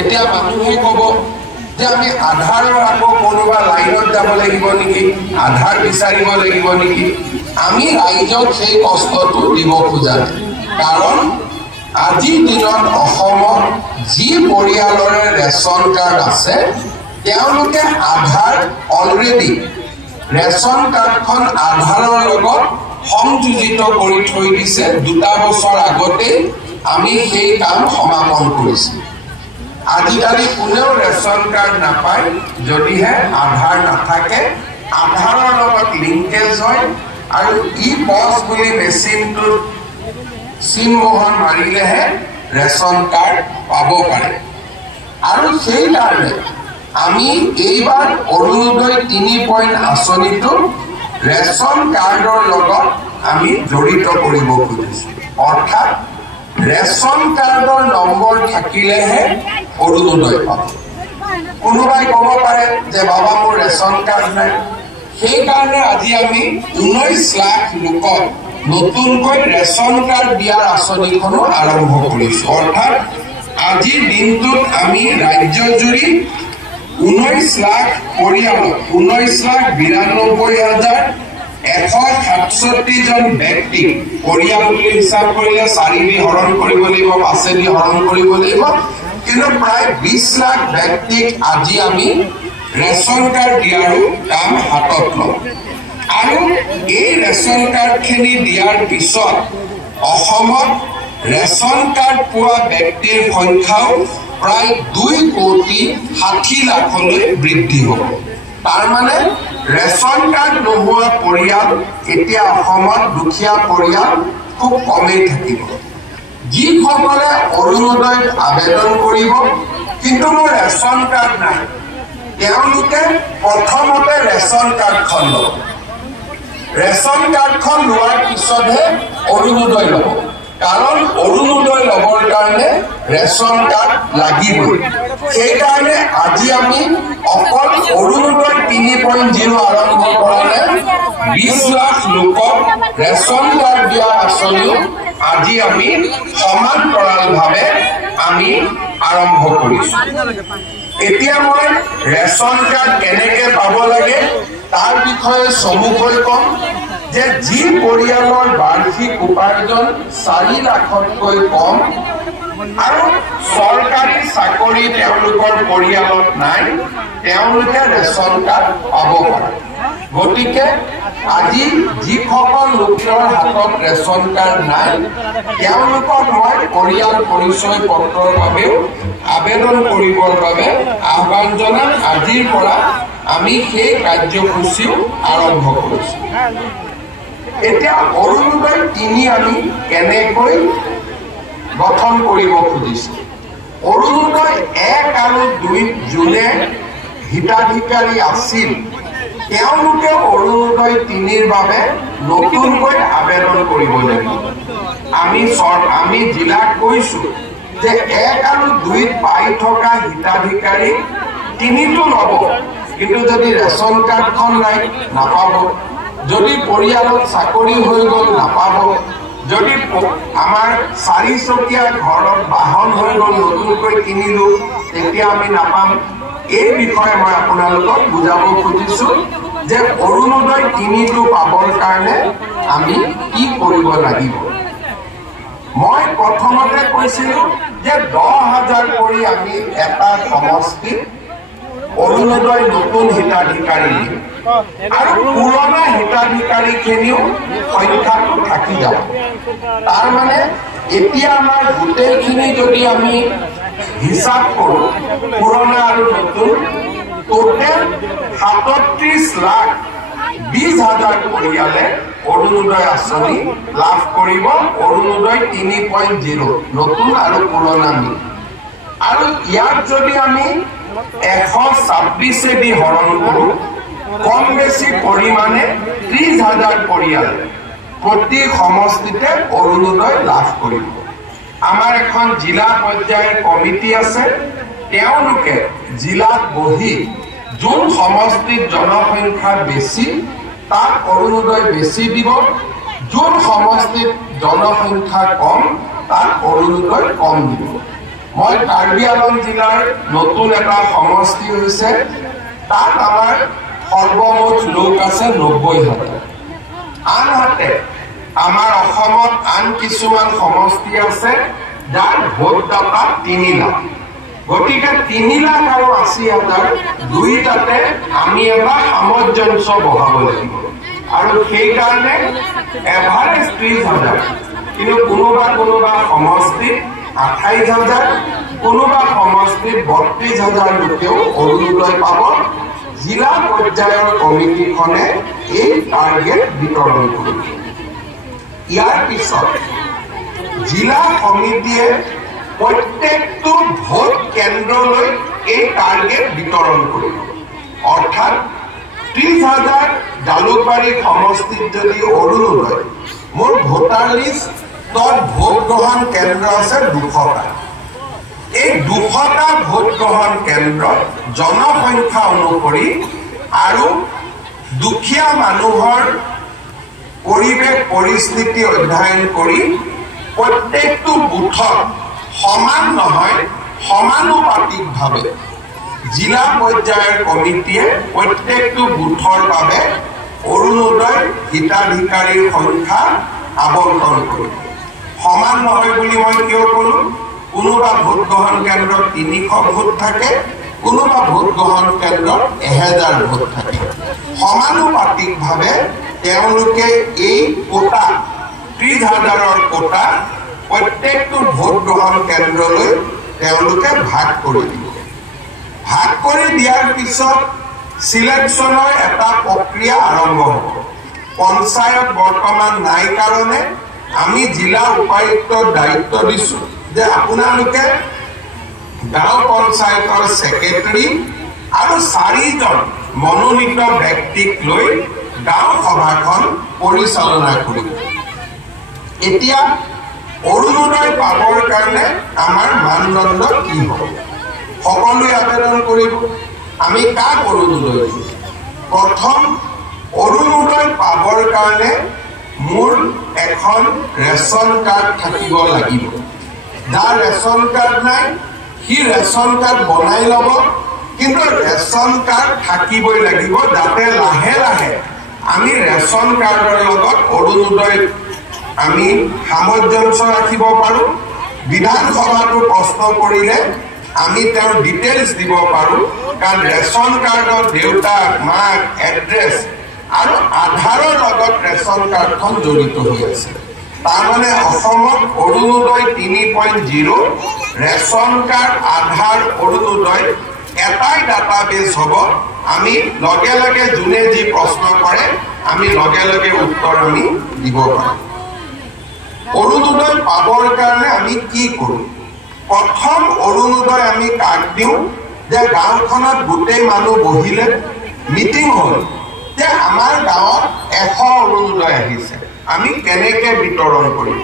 এতিয়া মানুহে ক'ব যে আমি আধাৰৰ আকৌ কোনোবা লাইনত যাব লাগিব নেকি, আধাৰ বিচাৰিব লাগিব নেকি। আমি ৰাইজক সেই কষ্টটো দিব খোজা নাই, কাৰণ আজিৰ দিনত অসমত যি পৰিয়ালৰে ৰেচন কাৰ্ড আছে তেওঁলোকে আধাৰ অলৰেডি ৰেচন কাৰ্ডখন আধাৰৰ লগত সংযোজিত কৰি থৈ দিছে। 2 বছৰ আগতে আমি সেই কাম সমাপন কৰিছোঁ। আজিকালি কোনেও ৰেচন কাৰ্ড নাপায় যদিহে আধাৰ নাথাকে, আধাৰৰ লগত লিংকেজ হয় আৰু ই-পছ বুলি মেচিনটোত চিনমোহন মাৰিলেহে ৰেচন কাৰ্ড পাব পাৰে। আৰু সেইকাৰণে আমি এইবাৰ অৰুণোদয় 3 পইণ্ট আঁচনিটো ৰেচন কাৰ্ডৰ লগত আমি জড়িত কৰিব খুজিছোঁ। অৰ্থাৎ ৰেচন কাৰ্ডৰ নম্বৰ থাকিলেহে অৰুণোদয় পাব। কোনোবাই ক'ব পাৰে যে বাবা মোৰ ৰেচন কাৰ্ড নাই, সেইকাৰণে আজি আমি 19 লাখ লোকক নতুনকৈ ৰেচন কাৰ্ড দিয়াৰ আঁচনিখনো আৰম্ভ কৰিছোঁ। অৰ্থাৎ আজিৰ দিনটোত আমি ৰাজ্যজুৰি 19 লাখ পৰিয়ালক 19,92,167 জন ব্যক্তি পৰিয়াল বুলি হিচাপ কৰিলে 4 দি হৰণ কৰিব লাগিব, 5 দি হৰণ কৰিব লাগিব, কিন্তু প্ৰায় 20 লাখ ব্যক্তিক আজি আমি ৰেচন কাৰ্ড দিয়াৰো কাম হাতত লওঁ। আৰু এই ৰেচন কাৰ্ডখিনি দিয়াৰ পিছত অসমত ৰেচন কাৰ্ড পোৱা ব্যক্তিৰ সংখ্যাও প্ৰায় 2,60,00,000লৈ বৃদ্ধি হ'ব। তাৰমানে ৰেচন কাৰ্ড নোহোৱা পৰিয়াল এতিয়া অসমত দুখীয়া পৰিয়াল খুব কমেই থাকিব। যিসকলে অৰুণোদয়ত আবেদন কৰিব কিন্তু মোৰ ৰেচন কাৰ্ড নাই, তেওঁলোকে প্ৰথমতে ৰেচন কাৰ্ডখন ল'ব। ৰেচন কাৰ্ডখন লোৱাৰ পিছতহে অৰুণোদয় ল'ব, কাৰণ অৰুণোদয় ল'বৰ কাৰণে ৰেচন কাৰ্ড লাগিবই। সেইকাৰণে আজি আমি অকল অৰুণোদয় 3.0 আৰম্ভ কৰা নাই, 20 লাখ লোকক ৰেচন কাৰ্ড দিয়া আঁচনিও আজি আমি সমান্তৰালভাৱে আমি আৰম্ভ কৰিছোঁ। এতিয়া মই ৰেচন কাৰ্ড কেনেকে পাব লাগে তাৰ বিষয়ে চমুকৈ কম যে যি পৰিয়ালৰ বাৰ্ষিক উপাৰ্জন 4 লাখতকৈ কম আৰু চৰকাৰী চাকৰি তেওঁলোকৰ পৰিয়ালত নাই, তেওঁলোকে ৰেচন কাৰ্ড পাব পাৰে। গতিকে আজি যিসকল লোকৰ হাতত ৰেচন কাৰ্ড নাই তেওঁলোকক মই পৰিয়াল পৰিচয় পত্ৰৰ বাবেও আবেদন কৰিবৰ বাবে আহ্বান জনাই আজিৰ পৰা আমি সেই কাৰ্যসূচীও আৰম্ভ কৰিছোঁ। এতিয়া অৰুণোদয় 3 আমি কেনেকৈ গঠন কৰিব খুজিছোঁ। অৰুণোদয় 1 আৰু 2 যোনে হিতাধিকাৰী আছিল তেওঁলোকে অৰুণোদয় 3ৰ বাবে নতুনকৈ আবেদন কৰিব লাগিব। আমি জিলাক কৈছোঁ যে 1 আৰু 2ত পাই থকা হিতাধিকাৰী 3টো ল'ব, কিন্তু যদি ৰেচন কাৰ্ডখন নাই নাপাব, যদি পৰিয়ালত চাকৰি হৈ গ'ল নাপাব, যদি আমাৰ 4 চকীয়া ঘৰত বাহন হৈ গ'ল নতুনকৈ কিনিলোঁ তেতিয়া আমি নাপাম। এই বিষয়ে মই আপোনালোকক বুজাব খুজিছোঁ যে অৰুণোদয় 3টো পাবৰ কাৰণে আমি কি কৰিব লাগিব। মই প্ৰথমতে কৈছিলোঁ যে 10,000 কৰি আমি এটা সমষ্টিত অৰুণোদয় নতুন হিতাধিকাৰী দিম আৰু পুৰণা হিতাধিকাৰীখিনিও সংখ্যাটো থাকি যাব। তাৰমানে এতিয়া আমাৰ গোটেইখিনি যদি আমি হিচাপ কৰোঁ পুৰণা আৰু নতুন, টোটেল 37,20,000 পৰিয়ালে অৰুণোদয় আঁচনি লাভ কৰিব। অৰুণোদয় 3.0 নতুন আৰু পুৰণা মিলি। আৰু ইয়াত যদি আমি 126 দি হৰণ কৰোঁ, কম বেছি পৰিমাণে 30,000 পৰিয়াল প্ৰতি সমষ্টিতে অৰুণোদয় লাভ কৰিব। আমাৰ এখন জিলা পৰ্যায়ৰ কমিটি আছে, তেওঁলোকে জিলাত বহি যোন সমষ্টিত জনসংখ্যা বেছি তাক অৰুণোদয় বেছি দিব, যোন সমষ্টিত জনসংখ্যা কম তাক অৰুণোদয় কম দিব। মই কাৰ্বি আংলং জিলাৰ নতুন এটা সমষ্টি হৈছে, তাত আমাৰ সৰ্বমুঠ লোক আছে 90,000। আনহাতে আমাৰ অসমত আন কিছুমান সমষ্টি আছে যাৰ ভোটদাতা 3 লাখ। গতিকে 3 লাখ আৰু 80,000 দুইটাতে আমি এবাৰ সামঞ্জস্য বহাব লাগিব, আৰু সেইকাৰণে এভাৰেজ 30,000, কিন্তু কোনোবা সমষ্টিত 28,000, কোনোবা সমষ্টিত 32,000 লোকেও অৰুণোদয় পাব। জিলা পৰ্যায়ৰ কমিটিখনে এই টাৰ্গেট বিতৰণ কৰিব। ইয়াৰ পিছত জিলা সমিতিয়ে প্ৰত্যেকটো ভোট কেন্দ্ৰলৈ এই টাৰ্গেট বিতৰণ কৰিব। অৰ্থাৎ 30,000 জালুকবাৰী সমষ্টিত যদি অৰুণোদয়, মোৰ ভোটাৰ লিষ্টত ভোট গ্ৰহণ কেন্দ্ৰ আছে 200টা। এই 200টা ভোট গ্ৰহণ কেন্দ্ৰত জনসংখ্যা অনুসৰি আৰু দুখীয়া মানুহৰ পৰিৱেশ পৰিস্থিতি অধ্যয়ন কৰি প্ৰত্যেকটো বুথত সমান নহয়, সমানুপাতিকভাৱে জিলা পৰ্যায়ৰ কমিটিয়ে প্ৰত্যেকটো বুথৰ বাবে অৰুণোদয় হিতাধিকাৰীৰ সংখ্যা আবণ্টন কৰিব। সমান নহয় বুলি মই কিয় ক'লো? কোনোবা ভোট গ্ৰহণ কেন্দ্ৰত 300 ভোট থাকে, কোনোবা ভোট গ্ৰহণ কেন্দ্ৰত 1000 ভোট থাকে। সমানুপাতিকভাৱে তেওঁলোকে এই কোটা 30,000ৰ কোটা প্ৰত্যেকটো ভোট গ্ৰহণ কেন্দ্ৰলৈ তেওঁলোকে ভাগ কৰি দিব। ভাগ কৰি দিয়াৰ পিছত সিলেকশ্যনৰ এটা প্ৰক্ৰিয়া আৰম্ভ হ'ব। পঞ্চায়ত বৰ্তমান নাই কাৰণে আমি জিলা উপায়ুক্তৰ দায়িত্ব দিছোঁ যে আপোনালোকে গাঁও পঞ্চায়তৰ ছেক্ৰেটাৰী আৰু 4জন মনোনীত ব্যক্তিক লৈ গাঁও সভাখন পৰিচালনা কৰিব। এতিয়া অৰুণোদয় পাবৰ কাৰণে আমাৰ মানদণ্ড কি হ'ব? সকলোৱে আবেদন কৰিব। আমি কাক অৰুণোদয় দিম? প্ৰথম, অৰুণোদয় পাবৰ কাৰণে মোৰ এখন ৰেচন কাৰ্ড থাকিব লাগিব। যাৰ ৰেচন কাৰ্ড নাই সি ৰেচন কাৰ্ড বনাই ল'ব, কিন্তু ৰেচন কাৰ্ড থাকিবই লাগিব, যাতে লাহে লাহে আমি ৰেচন কাৰ্ডৰ লগত অৰুণোদয় আমি সামঞ্জস্য ৰাখিব পাৰোঁ। বিধানসভাটো প্ৰশ্ন কৰিলে আমি তেওঁৰ ডিটেইলছ দিব পাৰোঁ, কাৰণ ৰেচন কাৰ্ডত দেউতাক, মাক, এড্ৰেছ আৰু আধাৰৰ লগত ৰেচন কাৰ্ডখন জড়িত হৈ আছে। তাৰমানে অসমত অৰুণোদয় 3.0 ৰেচন কাৰ্ড, আধাৰ, অৰুণোদয় এটাই ডাটাবেছ হ'ব। আমি লগে লগে যোনে যি প্ৰশ্ন কৰে আমি লগে লগে উত্তৰ আমি দিব পাৰোঁ। অৰুণোদয় পাবৰ কাৰণে আমি কি কৰোঁ? প্ৰথম অৰুণোদয় আমি কাক দিওঁ যে গাঁওখনত গোটেই মানুহ বহিলে, মিটিং হ'ল যে আমাৰ গাঁৱত 100 অৰুণোদয় আহিছে, আমি কেনেকৈ বিতৰণ কৰিম।